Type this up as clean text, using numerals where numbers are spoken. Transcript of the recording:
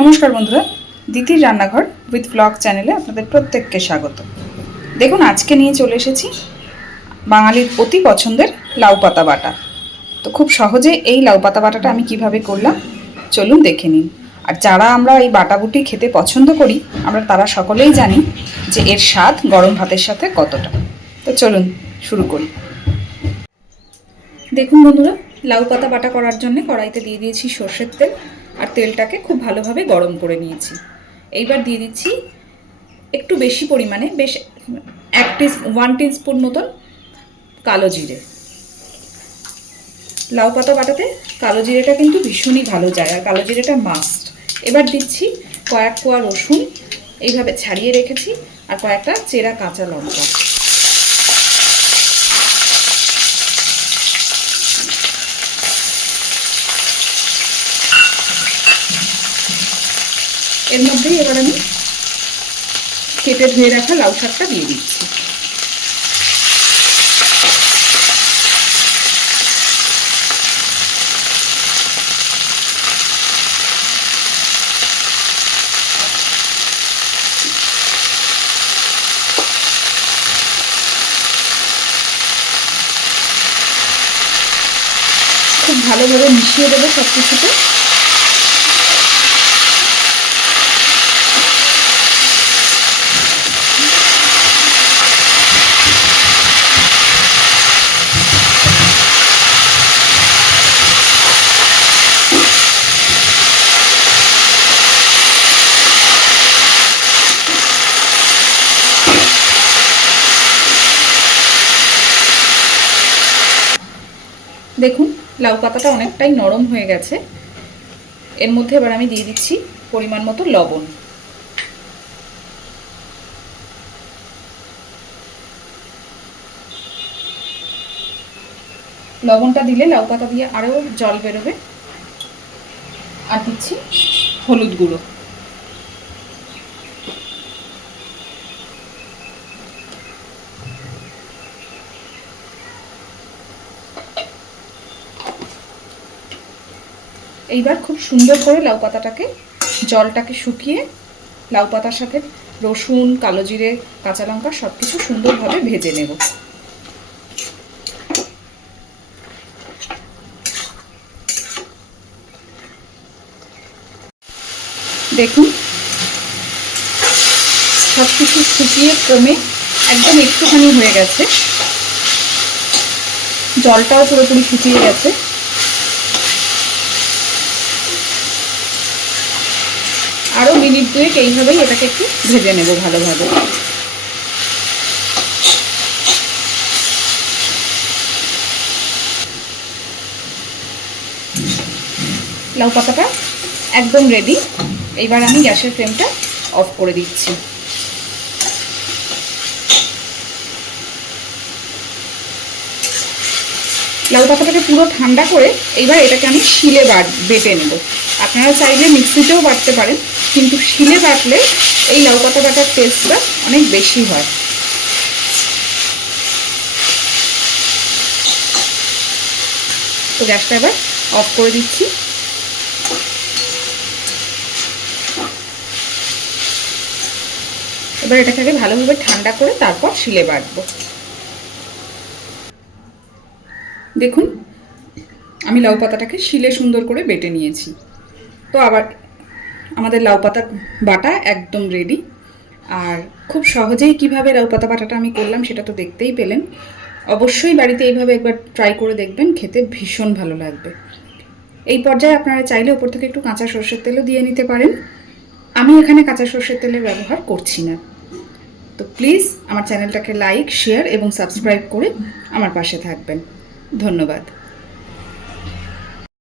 নমস্কার বন্ধুরা, দিদির রান্নাঘর উইথ ব্লগ চ্যানেলে আপনাদের প্রত্যেককে স্বাগত। দেখুন, আজকে নিয়ে চলে এসেছি বাঙালির অতি পছন্দের লাউ পাতা বাটা। তো খুব সহজে এই লাউ পাতা বাটাটা আমি কিভাবে করলাম চলুন দেখে নিন। আর যারা আমরা এই বাটাবুটি খেতে পছন্দ করি, আমরা তারা সকলেই জানি যে এর স্বাদ গরম ভাতের সাথে কতটা। তো চলুন শুরু করি। দেখুন বন্ধুরা, লাউ পাতা বাটা করার জন্য কড়াইতে দিয়ে দিয়েছি সর্ষের তেল, আর তেলটাকে খুব ভালোভাবে গরম করে নিয়েছি। এইবার দিয়ে দিচ্ছি একটু বেশি পরিমাণে, বেশ 1 টিস্পুন মতন কালো জিরে। লাউ পাতা বাটাতে কালো জিরেটা কিন্তু ভীষণই ভালো যায়, আর কালো জিরেটা মাস্ট। এবার দিচ্ছি কয়েক কোয়া রসুন এইভাবে ছাড়িয়ে রেখেছি, আর কয়েকটা চেরা কাঁচা লঙ্কা। এর মধ্যেই এবার আমি কেটে ধুয়ে রাখা লাউ শাকটা দিয়ে দিচ্ছি। খুব ভালোভাবে মিশিয়ে দেবো সব কিছুতে। দেখুন, লাউ পাতাটা অনেকটাই নরম হয়ে গেছে। এর মধ্যে এবার আমি দিয়ে দিচ্ছি পরিমাণ মতো লবণ। লবণটা দিলে লাউ পাতা দিয়ে আরও জল বেরোবে। আর দিচ্ছি হলুদ গুঁড়ো। এইবার খুব সুন্দর করে লাউ পাতাটাকে, জলটাকে শুকিয়ে লাউ পাতার সাথে রসুন, কালো জিরে, কাঁচা লঙ্কা সব কিছু সুন্দরভাবে ভেজে নেব। দেখুন, সব কিছু শুকিয়ে কমে একদম একটুখানি হয়ে গেছে, জলটাও পুরোপুরি শুকিয়ে গেছে। আরও মিনিট 2 এইভাবেই এটাকে একটু ভেজে নেব ভালোভাবে। লাউ পাতাটা একদম রেডি। এইবার আমি গ্যাসের ফ্লেমটা অফ করে দিচ্ছি। লাউ পাতাটাকে পুরো ঠান্ডা করে এইবার এটাকে আমি শিলে বেটে নেব। আপনারা চাইলে মিক্সিতেও বাটতে পারেন, কিন্তু শিলে বাটলে এই লাউ পাতা বাটার টেস্টটা অনেক বেশি হয়। তো গ্যাসটা এবার অফ করে দিচ্ছি। এবার এটাকে আগে ভালোভাবে ঠান্ডা করে তারপর শিলে বাটবো। দেখুন, আমি লাউ পাতাটাকে শিলে সুন্দর করে বেটে নিয়েছি। তো আবার আমাদের লাউ পাতা বাটা একদম রেডি। আর খুব সহজেই কিভাবে লাউ পাতা বাটাটা আমি করলাম সেটা তো দেখতেই পেলেন। অবশ্যই বাড়িতে এইভাবে একবার ট্রাই করে দেখবেন, খেতে ভীষণ ভালো লাগবে। এই পর্যায়ে আপনারা চাইলে ওপর থেকে একটু কাঁচা সর্ষের তেলও দিয়ে নিতে পারেন। আমি এখানে কাঁচা সর্ষের তেলের ব্যবহার করছি না। তো প্লিজ আমার চ্যানেলটাকে লাইক, শেয়ার এবং সাবস্ক্রাইব করে আমার পাশে থাকবেন। ধন্যবাদ।